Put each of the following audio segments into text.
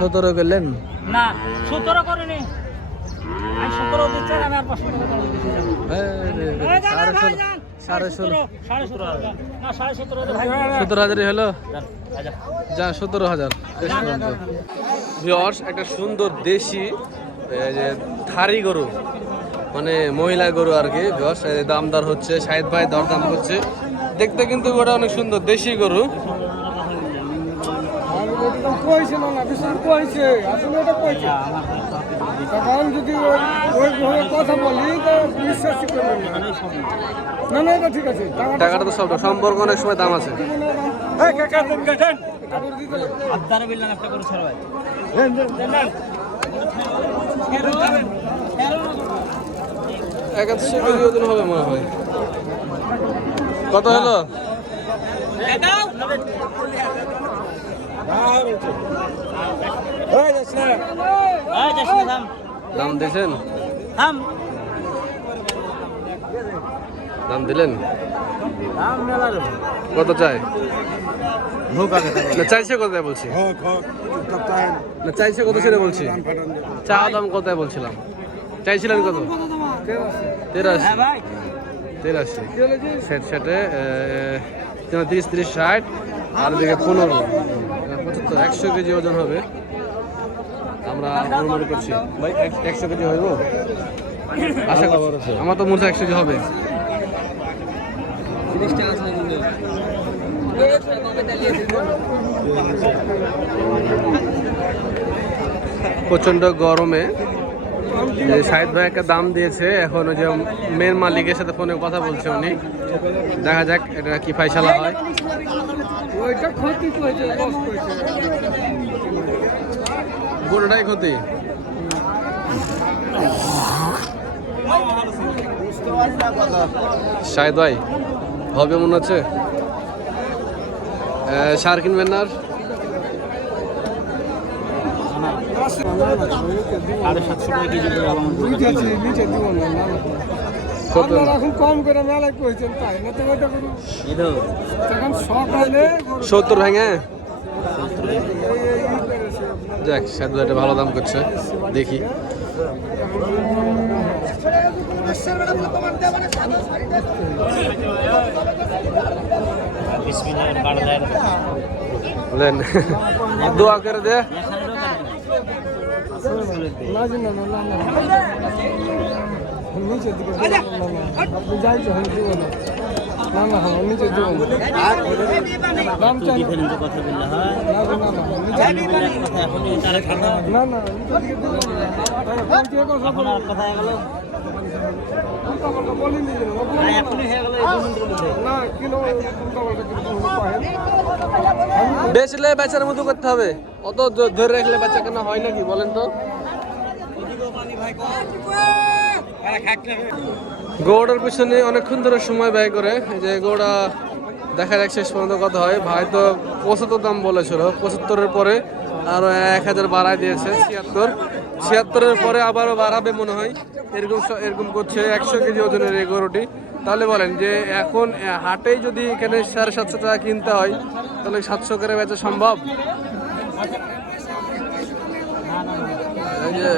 17 করলেন না 17 করিনি আমি 17 দিচ্ছি আমি আর 500 টাকা দিতে যাব 17,000 হলো যা 17,000 ভিউয়ার্স একটা সুন্দর দেশি যে থারি গরু মানে মহিলা গরু আর কি ভিউয়ার্স দামদার হচ্ছে শাহিদ ভাই দরদাম হচ্ছে দেখতে কিন্তু ওটা অনেক সুন্দর দেশি গরু টাকাটা তো সব সম্পর্ক অনেক সময় দাম আছে একাদশি কেজি ওজন হবে মনে হয় কত হলো দাম দিয়েছেন দাম দিলেন কত চাই চাইছে কোথায় বলছি না চাইছে কত ছেড়ে বলছি চা দাম কোথায় বলছিলাম চাইছিলেন কত 83 সেট সেটে 30 60 আর দিকে 15 75 100 কেজি ওজন হবে আমরা অনুমান করছি ভাই 100 কেজি হইব আশা করছি আমার তো মনে হয় 100 কেজি হবে প্রচন্ড গরমে শাহিদ ভাই একটা দাম দিয়েছে এখন ওই যে মেন মালিকের সাথে ফোনে কথা বলছে উনি দেখা যাক এটা কি ফাইসালা হয় গরুটাই ক্ষতি শাহিদ ভাই হবে মনে হচ্ছে সার কিনবেন না কম করে মেলায় কইছেন তাই না তো ওটা করু তখন সকালে 70 ভেঙে যাক শাহিদ ভাই ভালো দাম করছে দেখি लेन दुआ कर दे বেচলে বেচার মতো করতে হবে অত ধরে রাখলে বাচ্চা কেন হয় নাকি বলেন তো গৌড়ার পিছনে অনেকক্ষণ ধরে সময় ব্যয় করে যে গৌড়া দেখা যাক শেষ পর্যন্ত কত হয় ভাই তো 75 দাম বলেছিল 75-এর পরে আরো 1000 বাড়ায় দিয়েছে 76-এর পরে আবারও বাড়াবে মনে হয় এরকম করছে 100 কেজি ওজনের এই গরুটি তাহলে বলেন যে এখন হাটেই যদি এখানে 750 টাকা কিনতে হয় তাহলে 700 করে বেচা সম্ভব এই যে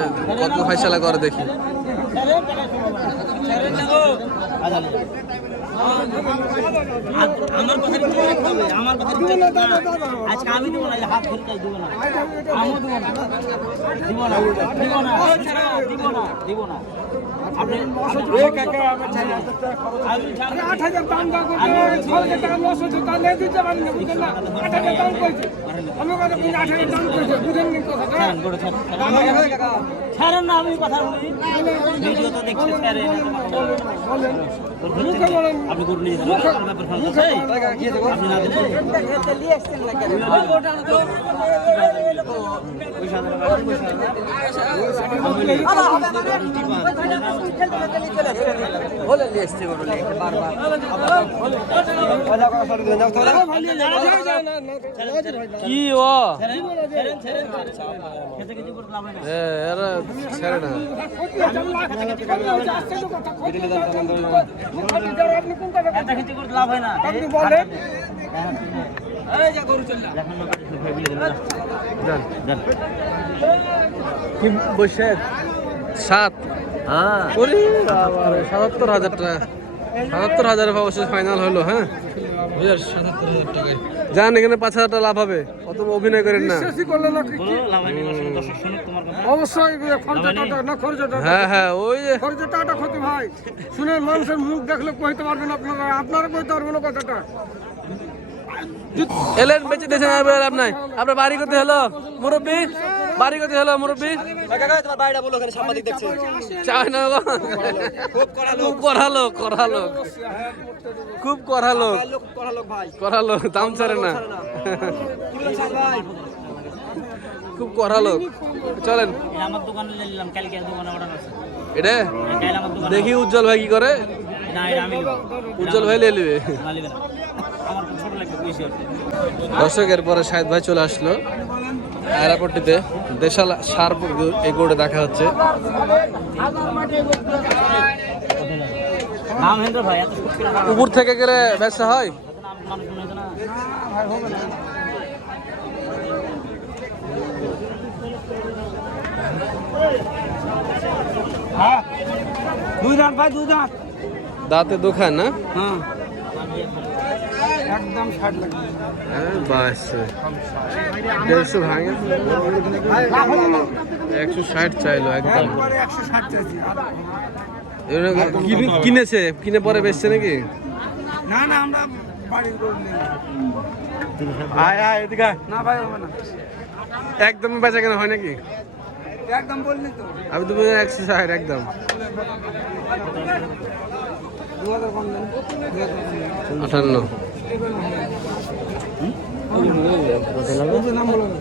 কত ফাইসালা করে দেখি আমার কথা আজকে আমি দেবো না হাত ধরে দিব না আমি দিব না আপনি কাকা আমার চাই 8000 দাম দাও করে 6000 টাকা লস হচ্ছে তাহলে দিতে পারেন না বুঝলেন না 8000 দাম কইছে আমি কথা 8000 দাম কইছে বুঝেন নি কথা ছাড়েন না আমি কথা বলি ভিডিও তো দেখছি স্যার বলেন আপনি গরু নিয়ে যাবেন টাকা কি দেব আপনি না দিলে নিয়ে আসছেন লাগে ওটা তো বলে নিয়ে আসছে গরু বারবার কি ও এরা ছেড়ে না লাভ হয় না যান কি বসে 7 হ্যাঁ ওরে বাবারে ৭৭,০০০ টাকা ৭৭,০০০ অবশ্যই ফাইনাল হলো। হ্যাঁ ৭৭,০০০ টাকায় যান, এখানে 5,০০০ টাকা লাভ হবে। অত অভিনয় করেন না। বিশ্বাসই করলে না কি? অবশ্যই খরচাটা না খরচাটা হ্যাঁ হ্যাঁ ওই যে খরচাটা ক্ষতি ভাই। শুনেন, মানুষের মুখ দেখলে কইতে পারবেন আপনারা, আপনারা কইতে পারবেন না কথাটা। এলেন বেঁচে দিয়েছেন আর লাভ নাই। আপনার বাড়ি করতে হলো মুরব্বী, বাড়ি করতে হলো মুরব্বী। তোমার বাড়িটা বলো, ওখানে সাংবাদিক দেখছে। চায় না গো। খুব করালো করালো খুব করালো করালো, দাম ছাড়ে না। খুব করালো। চলেন আমার দোকানে নিলাম, কালকে দোকানে অর্ডার আছে। এটা কাল আমার দোকানে দেখি উজ্জ্বল ভাই কি করে। না, এটা আমি নিব। উজ্জ্বল ভাই নিয়ে নেবে। না, নিবে না। আমার তো ছোট লাগবে পয়সা। দর্শকের পরে শাহেদ ভাই চলে আসলো এয়ারপোর্টটিতে। দেশাল সার এই গোড়ে দেখা হচ্ছে। নাম হেন্দ্র ভাই, এত সুখ করে উপর থেকে গেলে ব্যবসা হয়। নাম শুনে তো না। হ্যাঁ, 2 দাঁত ভাই, 2 দাঁত। দাঁতের দোকান না? হ্যাঁ, একদম 60 লাগবে। হ্যাঁ বাস 150 ভাঙে 160 চাইলো একদম। 160 চাইছি। কিনেছে, কিনে পরে বেচছে নাকি? না না, আমরা বাড়ির গরু নেই। এদিকে না ভাই, হবে না। একদম বেচা কেনা হয় নাকি? একদম বললি তো। আমি তো 160 একদম। 2000 কম দেন। 58 নাম বলো না।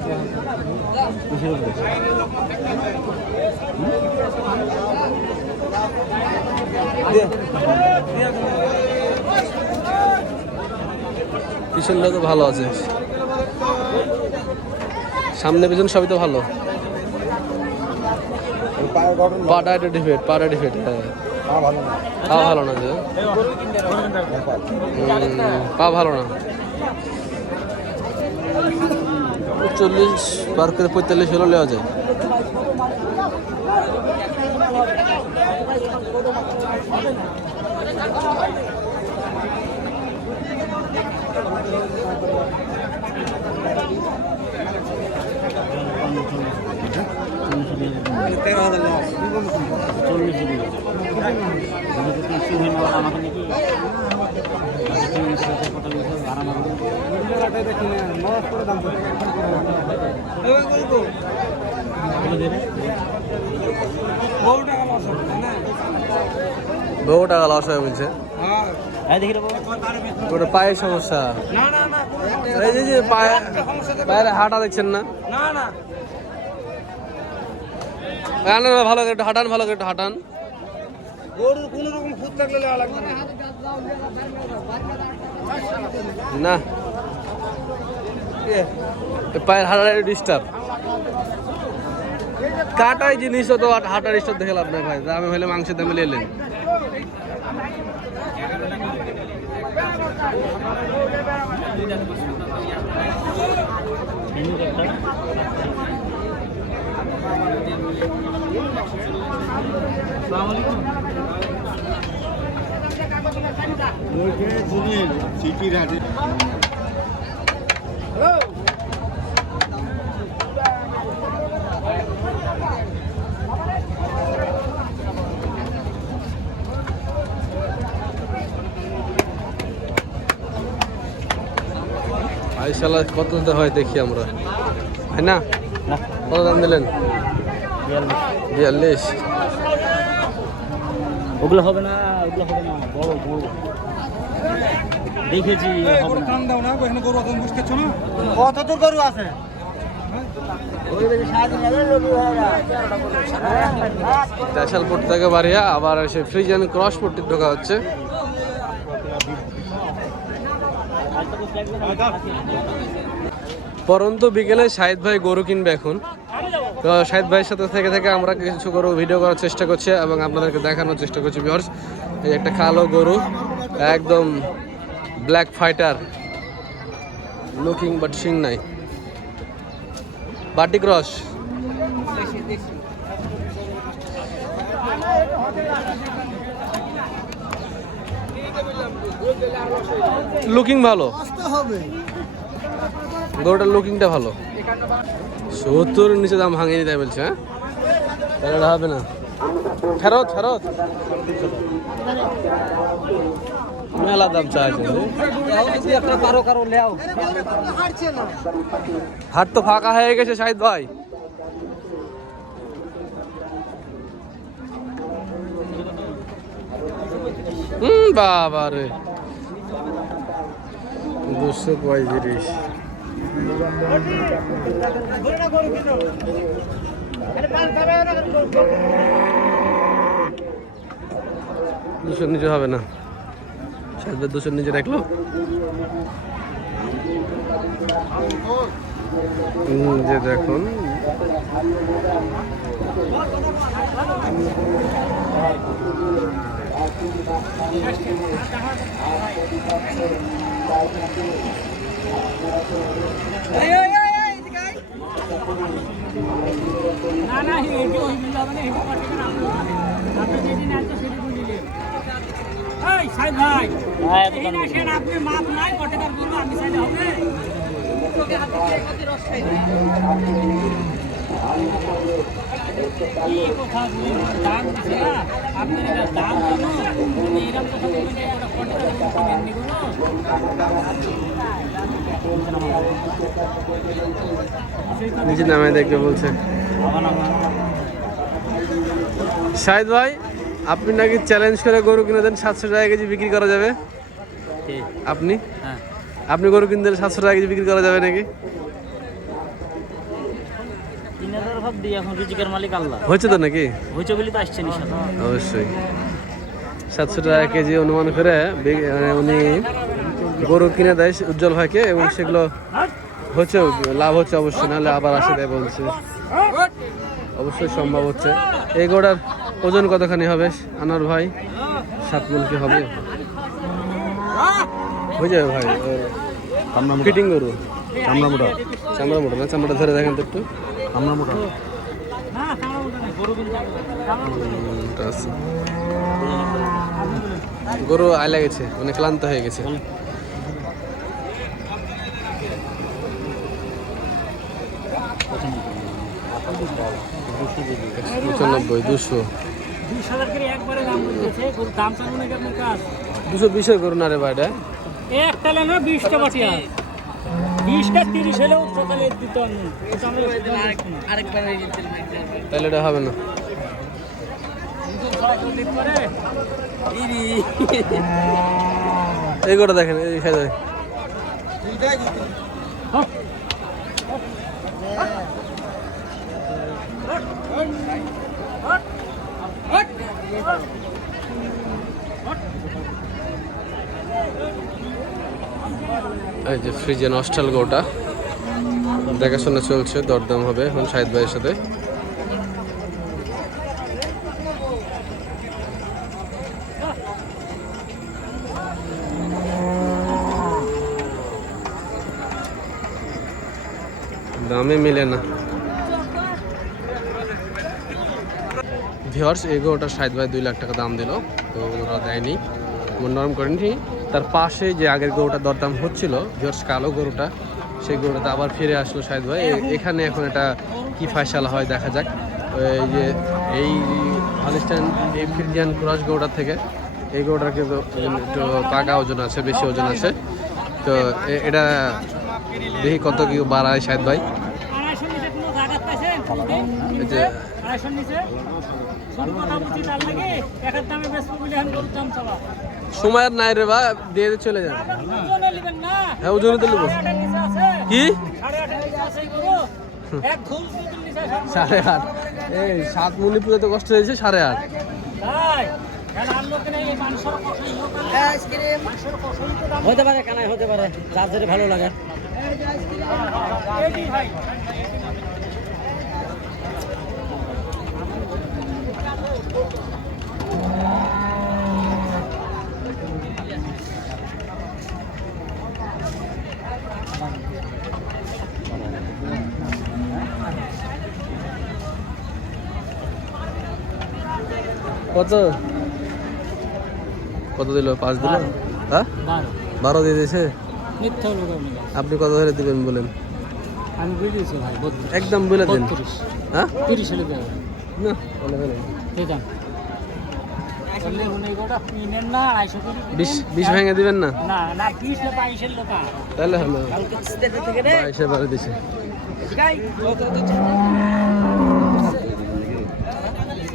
পিছনটা তো ভালো আছে, সামনে পিছন সবই তো ভালো। পাটা ডিফেক্ট, পাটা ডিফেক্ট। হ্যাঁ পা ভালো না যে, পা ভালো না। 40 পার করে 45 হলো নেওয়া যায়। বহু টাকা লস হয়ে বলছে। ওটা পায়ের সমস্যা। এই যে পায়ের হাঁটা দেখছেন না? ভালো করে একটু হাঁটান, ভালো করে একটু হাঁটান। গরুর কোনো রকম খুঁত থাকলে লেওয়া লাগবে না, না। পায়ের হাঁটার ডিস্টার্ব। কাটাই জিনিস তো হাঁটার ডিস্টার্ব দেখে লাভ নাই ভাই। দামে হলে মাংসের দামে এলেন। সিটির হাটে আইসালা কত দিতে হয় দেখি আমরা, তাই না? কত দাম দিলেন? 42। ওগুলো হবে না, ওগুলো হবে না, বড় বড় দেখেছি। কান দাও না, এখানে গরু আছে বুঝতে পারছো না? কত দূর গরু আছে? দেশালপুর থেকে বাড়িয়া আবার এসে ফ্রিজিয়ান ক্রস পট্টি ঢোকা হচ্ছে। পরন্তু বিকেলে শাহিদ ভাই গরু কিনবে এখন। তো শাহিদ ভাইয়ের সাথে থেকে থেকে আমরা কিছু গরু ভিডিও করার চেষ্টা করছি এবং আপনাদেরকে দেখানোর চেষ্টা করছি। ভিউয়ার্স, এই একটা কালো গরু, একদম black fighter looking, but Singh নাই। বাটি ক্রস লুকিং ভালো, গরুটার লুকিংটা ভালো। 70 নিচে দাম ভাঙেনি তাই বলছে। হ্যাঁ, তাহলে এটা হবে না। ফেরত ফেরত মেলা দাম চাইছে। হাট তো ফাঁকা হয়ে গেছে শাহিদ ভাই। বাবা রে, 235। দুশোর নিচে হবে না, 200 নিচে রাখলো। যে দেখুন আপনি মাপ নাই কটাকার করবো আমি চাইলে হবে কি কথা দাম দিছে না আপনি দাম জানো তুমি এরকম কথা বলবেন ওটা কটাকার নিজে নামে দেখবে বলছে। শাহিদ ভাই, আপনি নাকি চ্যালেঞ্জ করে গরু কিনে দেন 700 টাকা কেজি বিক্রি করা যাবে। আপনি আপনি গরু কিনতে 700 টাকা কেজি বিক্রি করা যাবে নাকি? 3000 ভাব দিই, এখন রিজিকের মালিক আল্লাহ। হয়েছে তো নাকি? হয়েছে বলি তো আসছে নিশা। অবশ্যই 700 টাকা কেজি অনুমান করে উনি গরু কিনে দেয় উজ্জ্বল ভাইকে, এবং সেগুলো হচ্ছে লাভ হচ্ছে অবশ্যই, নাহলে আবার আসে দেয় বলছে। অবশ্যই সম্ভব হচ্ছে। এই গরুটার ওজন কতখানি হবে আনোয়ার ভাই? 7 মণ কি হবে? হয়ে যাবে ভাই। ফিটিং গরু, চামড়া মোটা। চামড়া মোটা না, চামড়াটা ধরে দেখেন তো একটু। চামড়া মোটা গরু আয় লাগেছে, মানে ক্লান্ত হয়ে গেছে। 95, 200 220 গরু না রে ভাই। একটা না 20টা বাটিয়া 20টা 30 হলেও সকালে দিত আরেকবার তাহলে এটা হবে না। এই গরুটা দেখেন, এই খাই যায়। এই যে ফ্রিজে নস্টাল গরুটা দেখাশোনা চলছে, দরদাম হবে এখন শাহিদ ভাইয়ের সাথে। দামে মিলে না। ভিউয়ার্স, এই গরুটা শাহিদ ভাই 2 লাখ টাকা দাম দিল, তো ওরা দেয়নি, মন নরম করেনি। তার পাশে যে আগের গরুটা দরদাম হচ্ছিল ভিউয়ার্স, কালো গরুটা, সেই গরুটাতে আবার ফিরে আসলো শাহিদ ভাই। এখানে এখন এটা কি ফয়সালা হয় দেখা যাক। এই যে এই হলিস্টাইন এই ফ্রিজিয়ান ক্রস গরুটার থেকে এই গরুটার কিন্তু একটু পাকা ওজন আছে, বেশি ওজন আছে। তো এটা দেখি কত কি বাড়ায় শাহিদ ভাই। এই যে সময় আর নাই রে বা, দিয়ে চলে যান। হ্যাঁ, ওজনে তো নেবো। কি 8.5? এই 7 মণি পুজো তো কষ্ট হয়েছে, 8.5। হতে পারে, কানাই হতে পারে, যার যেটা ভালো লাগে। কত কত দিল? 5 দিল? হ্যাঁ 12 দিয়ে দিয়েছে। মিথ্যা লোক আপনি আপনি কত ধরে দিবেন বলেন? আমি বুঝেছি ভাই 32 একদম বলে দিন। 32 হ্যাঁ 30 হলে দেবে না বলে বলেন। ঠিক আছে আসলে উনি গোটা কিনেন না 250 করে 20 ভেঙে দিবেন না? না না 20 না 22 এর লোক তাহলে হলো কালকে স্টেটে থেকে রে 22 বারে দিছে।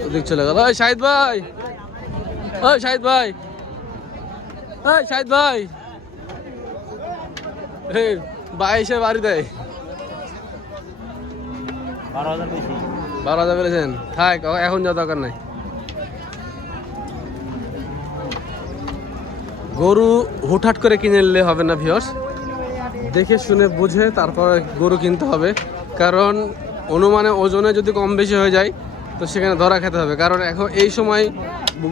ওদিক চলে গেল। ওই শাহিদ ভাই, ওই শাহিদ ভাই, ওই শাহিদ ভাই, এই 22 বাড়ি দেয়। 12000 বেশি 12,000 বলেছেন, থাক এখন যা দরকার নাই। গরু হুটহাট করে কিনে নিলে হবে না ভিউয়ার্স, দেখে শুনে বুঝে তারপর গরু কিনতে হবে। কারণ অনুমানে ওজনে যদি কম বেশি হয়ে যায় তো সেখানে ধরা খেতে হবে। কারণ এখন এই সময়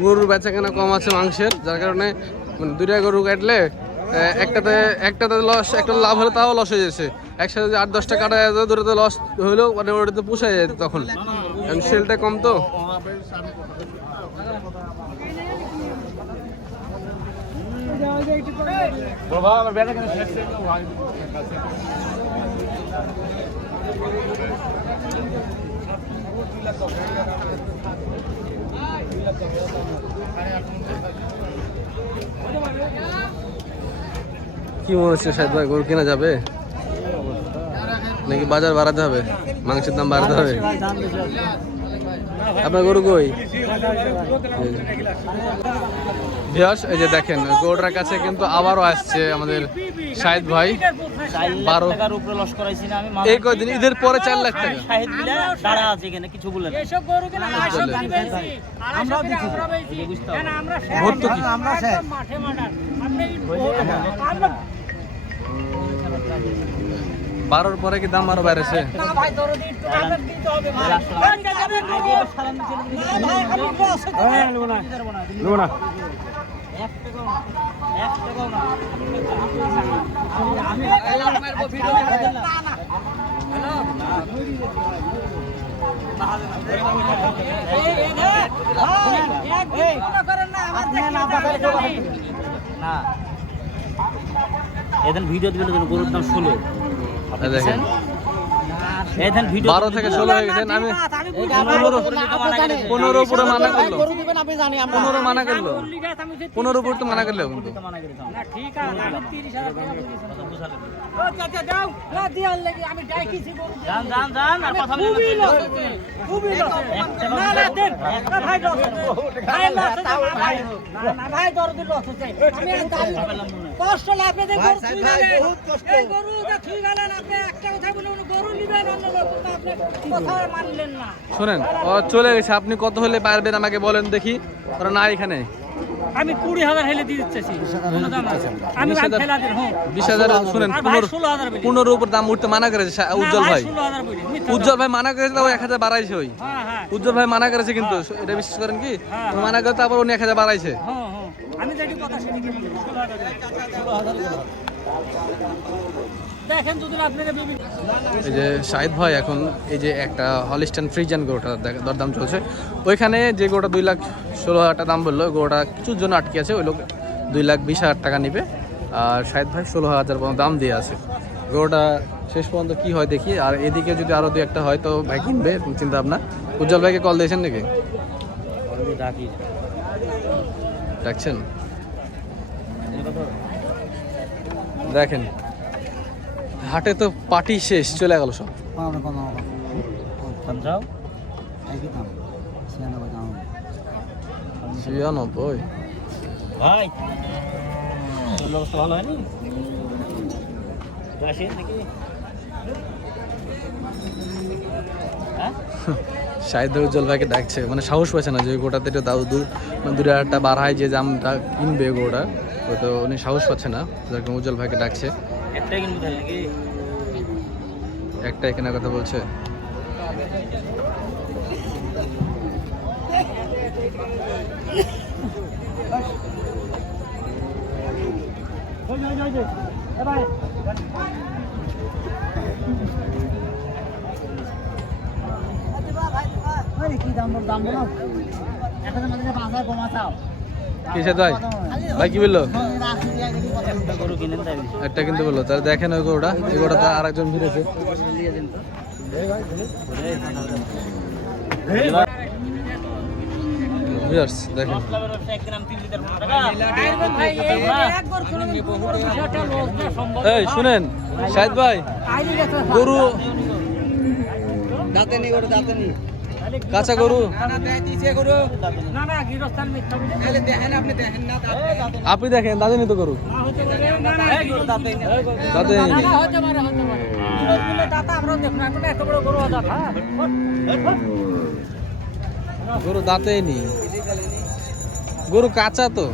গরুর বেচাকেনা কম আছে মাংসের, যার কারণে মানে 2টা গরু কাটলে একটাতে লস, একটা লাভ হলে তাও লস হয়ে যাচ্ছে। একসাথে যদি 8-10টা কাটা যেত, দুটোতে লস হলেও মানে ওটাতে পোষায় যেত তখন, কারণ সেলটা কম তো। কি মনে হচ্ছে শাহিদ ভাই, গরু কেনা যাবে নাকি বাজার বাড়াতে হবে, মাংসের দাম বাড়াতে হবে? আপনার গরু কই? ভিউয়ার্স এই যে দেখেন গরুটার কাছে কিন্তু আবারও আসছে আমাদের শাহিদ ভাই। 12 টাকার উপরে লস করাইছি না আমি। এই কয়দিন ঈদের পরে 4 লাখ টাকা। শাহিদ বিলা দাঁড়া আছে এখানে কিছু বলেন এসব গরু কিনা 200 টাকা বেশি আমরাও দিছি কেন আমরা ভর্তি কি? আমরা মাঠে মাঠার আপনি আমরা 12 পরে কি দাম আরো বেড়েছে? না ভাই দরদি একটু টাকা দিতে হবে ভাই সালাম না ভাই আমি লস নেব না নেব না 1 টাকাও না 1 টাকাও না আমি মারবো ভিডিও না না এদিন ভিডিও দিবেন গরুর দাম 16 দেখেন এদিন ভিডিও 12 থেকে 16 হয়ে গেছে। আমি 15 উপরে মানা করলো, 15 মানা করলো, 15 উপর তো মানা করলো কিন্তু। না ঠিক আছে আমি 30000 টাকা বলেছি ও চাচা দাও না দিয়ার লাগি আমি ডাকিছি গরু জান জান জান আর কথা বলি খুবই লস না না দেন না ভাই লস ভাই লস না ভাই দরদ লস হচ্ছে আমি আর দাম কষ্ট লাগবে যে গরু তুই গেলেন এই গরুটা তুই গেলেন আপনি একটা কথা বলুন গরু নিবেন অন্য লোক তো আপনি কথা মানলেন না। শুনেন ও চলে গেছে, আপনি কত হলে পারবেন আমাকে বলেন দেখি। ওরা না এখানে আমি 20000 হেলে দিয়ে দিতেছি কোনো দাম আছে আমি ফেলা দেন হ্যাঁ 20,000 শুনেন, 15 উপর দাম উঠতে মানা করেছে উজ্জ্বল ভাই। 16000 বলি উজ্জ্বল ভাই মানা করেছে, তাও 1000 বাড়াইছে। ওই হ্যাঁ হ্যাঁ উজ্জ্বল ভাই মানা করেছে কিন্তু এটা বিশ্বাস করেন কি? ও মানা করে তারপর উনি 1000 বাড়াইছে। হ্যাঁ হ্যাঁ আমি যেটি কথা শুনি কি 16000 দেখেন যদি আপনারা এই যে শাহিদ ভাই এখন এই যে একটা হলিস্টাইন ফ্রিজিয়ান গরুটা দরদাম চলছে, ওইখানে যে গরুটা 2,16,000 টাকা দাম বললো, গরুটা কিছুর জন্য আটকে আছে, ওই লোক 2,20,000 টাকা নিবে। আর শাহিদ ভাই 16,000 পর্যন্ত দাম দিয়ে আছে। গরুটা শেষ পর্যন্ত কি হয় দেখি। আর এদিকে যদি আরও 2-1টা হয় তো ভাই কিনবে চিন্তা ভাবনা। উজ্জ্বল ভাইকে কল দিয়েছেন নাকি? ডাকছেন? দেখেন হাটে তো পার্টি শেষ, চলে গেল সব। 96 ভাই অবস্থা ভালো হয়নি আসেন নাকি হ্যাঁ শাহিদ উজ্জ্বল ভাইকে ডাকছে, মানে সাহস পাচ্ছে না যে গোটাতে একটু দাও মানে 2,000 টাকা বাড়ায় যে দামটা কিনবে গোটা, ওই তো উনি সাহস পাচ্ছে না, যার কারণে উজ্জ্বল ভাইকে ডাকছে। একটাই কিনবো তাহলে নাকি একটাই কেনার কথা বলছে। কি দাম দাম এখন আমাদের বাজার কমাচাও কি সাদ ভাই ভাই কি বললো একটা গরু কিনেন তাই একটা কিন্তু বললো তাহলে দেখেন ওই গরুটা এই গরুটা আর একজন ভিড়েছে ভিউয়ার্স দেখেন এই শুনেন শাহিদ ভাই গরু কাঁচা গরু আপনি দেখেন দাদিনি তো গরু দাদিনি গরু দাঁতেই নি গরু কাঁচা তো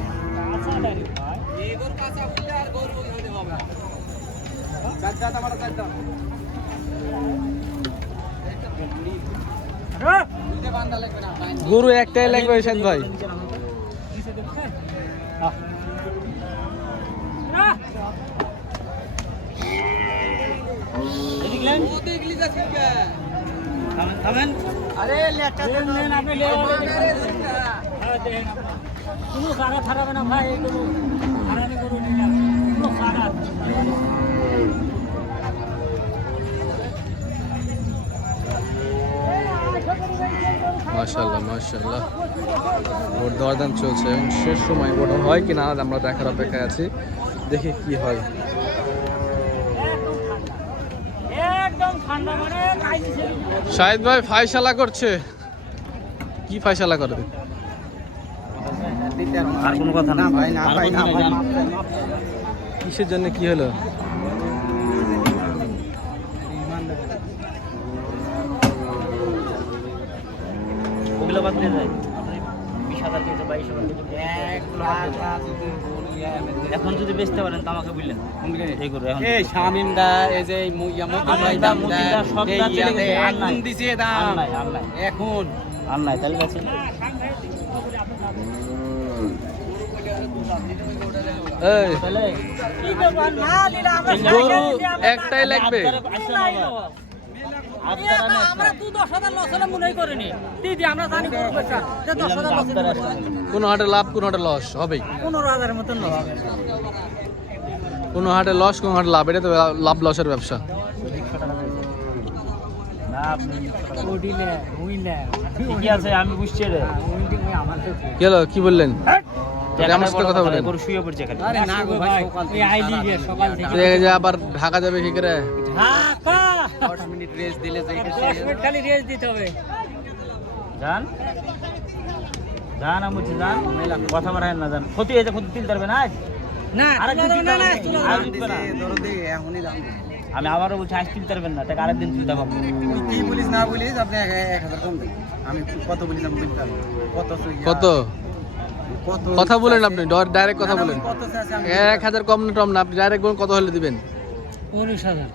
গরু একটাই লাগবে শাহিদ ভাই কোনো জায়গা থাকবে না ভাই এগুলো হারামি গরু নিলাম কোনো জায়গা মাশাআল্লাহ মাশাআল্লাহ ভোট দরদাম চলছে এবং শেষ সময় ভোট হয় কিনা আমরা দেখার অপেক্ষায় আছি দেখি কি হয় একদম ঠান্ডা মানে শাহিদ ভাই ফায়সালা করছে কি ফায়সালা করবে আর কোনো কথা না ভাই না ভাই না কিসের জন্য কি হলো ওগুলো বাদ দিয়ে যায় 20,000 থেকে 22,000 এখন যদি বেচতে পারেন তো আমাকে বললেন এই করো এখন এই শামিম দা এই যে ইয়ামত ভাই দাম দা সব দাম চলে গেছে আর নাই এখন দিছে দাম আর নাই এখন আর নাই তাহলে আছে এই তাহলে কি করব না দিলে আমরা গরু একটাই লাগবে আমরা 10,000 লস হলে মনেই করিনি দিদি আমরা জানি গরু বেচা যে 10,000 লস কোন হাটে লাভ কোন হাটে লস হবেই 15,000 এর মতন লস কোন হাটে লস কোন হাটে লাভ এটা তো লাভ লসের ব্যবসা ওডিলে হুইলে ঠিকই আছে আমি বুঝছি রে আমার তো কি হলো কি বললেন আমার সাথে কথা বলেন গরু শুয়ে পড়ছে খালি আরে না গো ভাই এই আইলি গে সকাল থেকে তো এই যে আবার ঢাকা যাবে কি করে ঢাকা 10 মিনিট রেস্ট দিলে যাই 10 মিনিট খালি রেস্ট দিতে হবে জান জান আমি বলছি জান কথা মারায় না জান ক্ষতি হয়েছে ক্ষতি তুলতে পারবে না আজ না আরে না না আজ তুলবে না দরদে এখনই দাম আমি আবারও বলছি আজ তুলতে পারবেন না তাকে আরেকদিন তুলতে পারবো তুই কি বলিস না বলিস আপনি 1000 কম দেন আমি কত বলিস আমি বলতে পারবো কত কত কথা বলেন আপনি ডাইরেক্ট কথা বলেন কত আছে আমি 1000 কম না টম না আপনি ডাইরেক্ট বলেন কত হলে দিবেন 19,000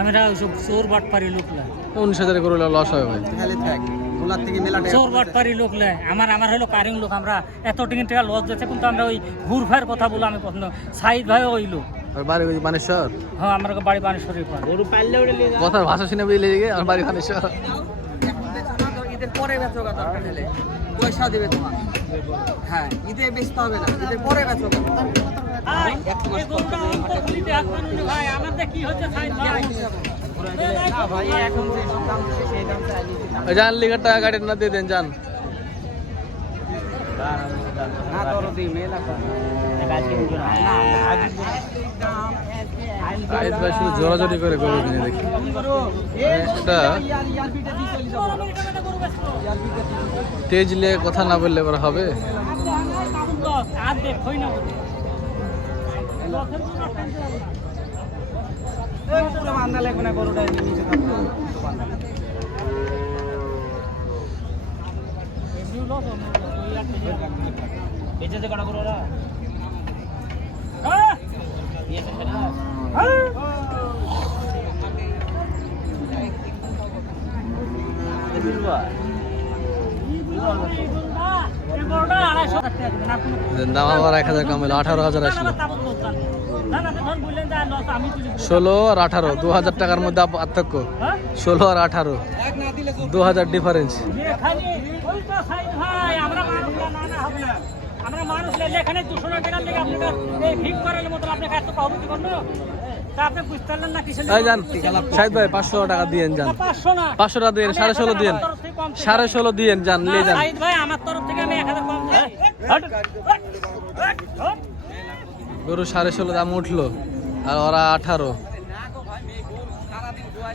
আমি রা সব চোর বাটপারি লোক লাই 19,000 করে লস হবে ভাই খালি থাক গোলার থেকে মেলা টাকা চোর বাটপারি লোক লাই আমার হলো কারিং লোক আমরা এত টাকা লস যাচ্ছে কিন্তু আমরা ওই ঘুরফার কথা বলে আমি পছন্দ সাইদ ভাই হইলো আর বাড়ি ওই বানেশ্বর হ্যাঁ আমার বাড়ি বানেশ্বরের পর গরু পাইলে উড়ে নিয়ে কথার ভাষা শুনে বুঝলে যে আমার বাড়ি বানেশ্বর ঈদের পরে বেচো কথা দরকার হলে পয়সা দিবে তোমার হ্যাঁ ঈদে বেচতে হবে না ঈদের পরে বেচো কথা এই গরুটা অন্ত খুলিতে হাত মানুষ ভাই আমাদের কি হচ্ছে সাইদ ভাই না ভাই এখন যে দাম দিচ্ছে সেই দাম চাইলি জান লিগার টাকা গাড়ি না দিয়ে দেন জান না দরদি মেলা কম শাহিদ ভাই শুধু জোরাজোরি করে গরু কিনে দেখি এটা তেজলে কথা না বললে এবার হবে পুরো বান্ধা লাগবে না গরুটা নিচে থাকবে বেঁচেছে কটা করে ওরা দাম আবার 1000 কম হলো 18,000 আসলো 16 আর 18 2000 টাকার মধ্যে পার্থক্য 16 আর 18 2000 ডিফারেন্স। এখানে ওইটা সাইড ভাই আমরা মানুষ না হবে না, আমরা মানুষ এখানে 200 টাকা লেগে আপনাদের এই ভিক করার মতো আপনাকে এত পাবো কি করব? তা আপনি বুঝতে পারলেন না কিসের এই যান সাইদ ভাই 500 টাকা দিয়েন যান। 500 না 500 টাকা দিয়েন, 16.5 দিয়েন, 16.5 দিয়েন যান, নিয়ে যান। সাইদ ভাই আমার তরফ থেকে আমি 1000 কম দিই। গরু 16.5 দাম উঠলো আর ওরা 18।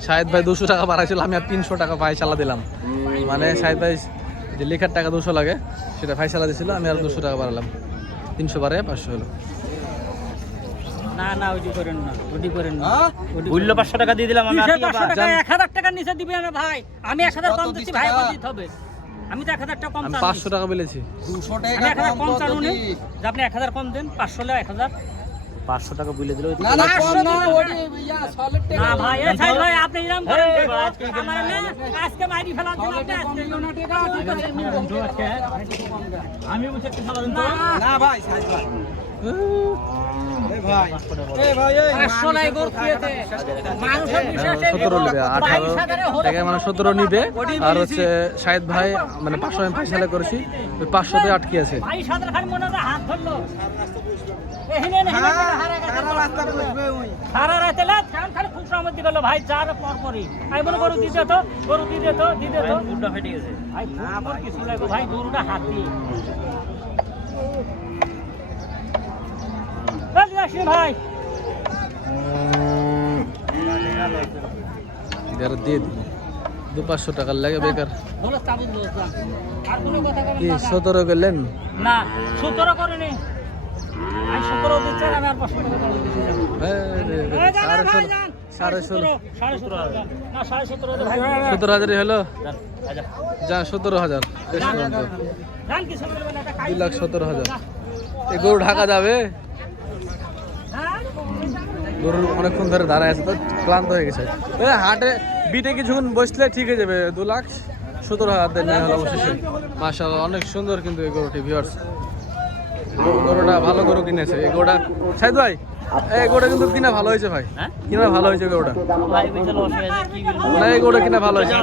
শাহেদ ভাই 200 টাকা বাড়াইছিল, আমি আর 300 টাকা ফাইসালা দিলাম। মানে শাহেদ ভাই যে লেখার টাকা 200 লাগে সেটা ফাইসালা দিছিল, আমি আর 200 টাকা বাড়ালাম। 300 বাড়ে 500 হলো। না না ওইটি করেন না, ওইটি করেন না। মূল্য 500 টাকা দিয়ে দিলাম আমি। 500 টাকা 1000 টাকার নিচে দিবেন না ভাই, আমি 1000 কম দিচ্ছি ভাই, কত দিতে হবে? আমি তো 1000 টাকা কম আমি চাচ্ছি। 500 টাকা বলেছি। 200 আমি টাকা 1000 কম কম চালু তো নেই দি। যে আপনি 1000 কম দেন, 500 লে 1000। 500 টাকা বলে দিল। না না কম না, ওডি ইয়া সলিড টাকা। না ভাই এই সাইড ভাই আপনি ইরাম করেন আমার না আজকে মাইরি ফেলা দিন আপনি আজকে না টাকা আমি বুঝতে খেলা দিন তো না ভাই সাইজ ভাই। এই ভাই 500 লাই গর কিয়েতে মানুষের বিশ্বাসে 17 নিবে, 18 টাকা মানে 17 নিবে। আর হচ্ছে শাহেদ ভাই মানে 500 আমি ফাইসালা করেছি, ওই 500 তে আটকে আছে। ভাই সাদর খান মনে হয় হাত ধরলো এখানে হারা গেছে রাস্তা বসবে ওই। সারা রাতে লাত কান খালি খুব সময় দিল ভাই যার পর পরই আমি মনে গরু দিতে তো গরু দিতে তো দুধটা ফেটে গেছে ভাই না পর কিছু লাগবে ভাই গরুটা হাত দিয়ে আসি ভাই যারা দিয়ে দিই 200-500 টাকা লাগে বেকার। বলো তাবুত বলতাম আর কোনো কথা কি কবেন 17 গেলেন? না 17 করেনি আমি 17 দিচ্ছি আমি আর 500 টাকা দিচ্ছি সাড়ে 16 না 17.5 ভাই 17,000 হলো। যা 17,000 জান কি সময় বলে এটা 2,17,000। এই গরু ঢাকা যাবে? গরু অনেকক্ষণ ধরে দাঁড়ায় আছে তো ক্লান্ত হয়ে গেছে। হাটে বিটে কিছুক্ষণ বসলে ঠিক হয়ে যাবে। 2,17,000 দেন হলো অবশেষে। মাশাআল্লাহ অনেক সুন্দর কিন্তু এই গরুটি ভিউয়ার্স। গরুটা ভালো গরু কিনেছে এই গরুটা সাইদ ভাই। এই গরুটা কিন্তু কিনা ভালো হয়েছে ভাই, কিনা ভালো হয়েছে গরুটা। ভাই বিচল অসুবিধা কি বলবো মানে এই গরুটা কিনা ভালো হয়েছে।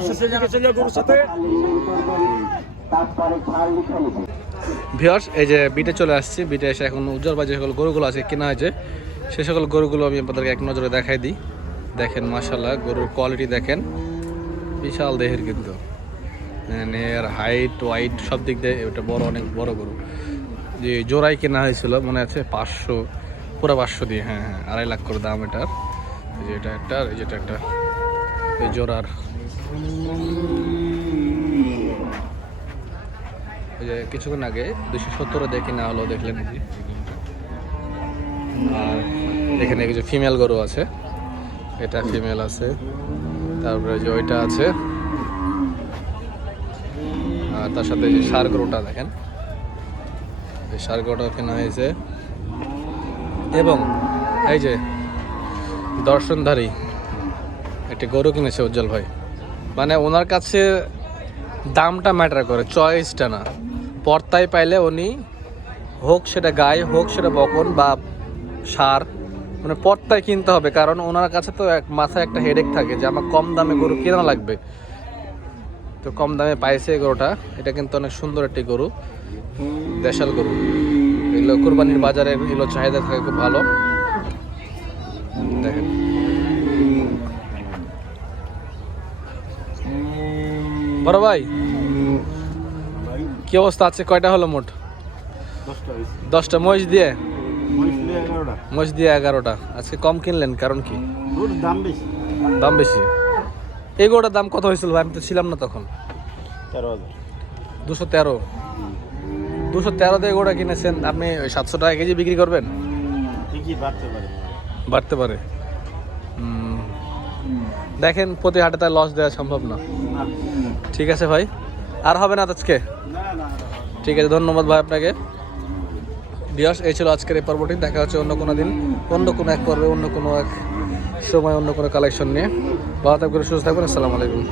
ভিউয়ার্স এই যে বিটে চলে আসছি, বিটে এসে এখন উজ্জ্বল বাজে সকল গরুগুলো আছে কেনা হয়েছে, সে সকল গরুগুলো আমি আপনাদেরকে এক নজরে দেখাই দিই। দেখেন মাশাআল্লাহ গরুর কোয়ালিটি দেখেন, বিশাল দেহের কিন্তু এর হাইট ওয়াইট সব দিক দিয়ে এটা বড়, অনেক বড় গরু। যে জোড়াই কেনা হয়েছিল মনে আছে 500 পুরো 500 দিয়ে, হ্যাঁ হ্যাঁ 2.5 লাখ করে দাম এটার। এই যে এটা একটা, এই যেটা একটা, এই জোড়ার এই যে কিছুক্ষণ আগে 217 দিয়ে কেনা হলো দেখলেন। আর এখানে কিছু ফিমেল গরু আছে, এটা ফিমেল আছে, তারপরে যে ওইটা আছে, আর তার সাথে যে ষাঁড় গরুটা দেখেন, এই ষাঁড় গরুটাও কেনা হয়েছে। এবং এই যে দর্শনধারী একটি গরু কিনেছে উজ্জ্বল ভাই। মানে ওনার কাছে দামটা ম্যাটার করে, চয়েসটা না। পর্তায় পাইলে উনি হোক সেটা গায়ে হোক সেটা বকন বা ষাঁড়, মানে পর্তায় কিনতে হবে। কারণ ওনার কাছে তো মাথায় একটা হেডেক থাকে যে আমার কম দামে গরু কেনা লাগবে, তো কম দামে পাইছে এই গরুটা। এটা কিন্তু অনেক সুন্দর একটি গরু, দেশাল গরু। এগুলো কোরবানির বাজারে এগুলো চাহিদা থাকে খুব ভালো। দেখেন বড় ভাই কি অবস্থা আছে? কয়টা হলো মোট? 10টা। মহিষ দিয়ে? মহিষ দিয়ে 11টা। আজকে কম কিনলেন কারণ কি? দাম বেশি। এই গরুটার দাম কত হয়েছিল ভাই? আমি তো ছিলাম না তখন। 213। 213 দিয়ে গরুটা কিনেছেন আপনি, ওই 700 টাকা কেজি বিক্রি করবেন? বাড়তে পারে। দেখেন প্রতি হাটে তার লস দেওয়া সম্ভব না। ঠিক আছে ভাই, আর হবে না আজকে? ঠিক আছে, ধন্যবাদ ভাই আপনাকে। ভিউয়ার্স এই ছিল আজকের এই পর্বটি। দেখা হচ্ছে অন্য কোনো দিন, অন্য কোনো এক পর্বে, অন্য কোনো এক সময়, অন্য কোনো কালেকশন নিয়ে। ভালো থাকবেন, সুস্থ থাকবেন। আসসালামু আলাইকুম।